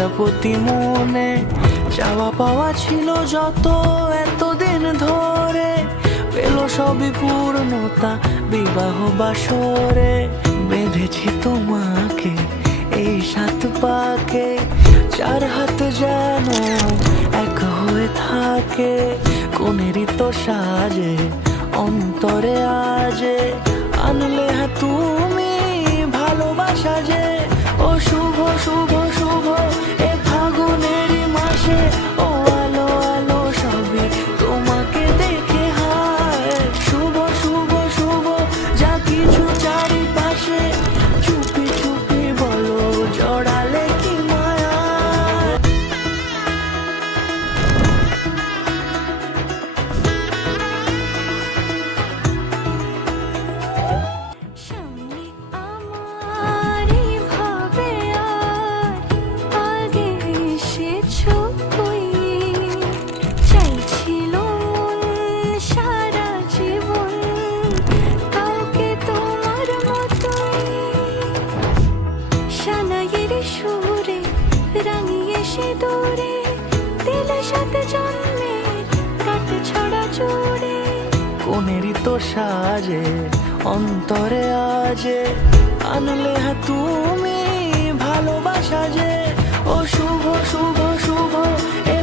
প্রজাপতি মনে চাওয়া পাওয়া ছিল যত এতদিন ধরে, পেল সবই পূর্ণতা বিবাহ বাসরে। বেঁধেছি তোমাকে এই 7 পাকে, 4 হাত যেন এক হয়ে থাকে। কোনেরই তো সাজে অন্তরে আজে, আনলে হ্যাঁ তুমি ভালোবাসা যে। ও শুভ শুভ শুভ এ ফাগুনেরই মাসে, ও আলো আলো সবই তোমাকে দেখে হায়। শুভ শুভ শুভ যা কিছু চারিপাশে, চুপি চুপি বলো জড়ালে কি মায়া। সামনে আমারই ভাবে আর আগে এসেছো কই, চাইছিল মন সারা জীবন কাউকে তোমার মতোই। সানাইয়ের সুরে রাঙিয়ে সে দূরে, দিলে 7 জন্মের কাট ছড়া জোড়ে। কোনেরই তো সাজে অন্তরে আজে, আনলে হ্যাঁ তুমি ভালোবাসা যে। ও শুভ শুভ শুভ এ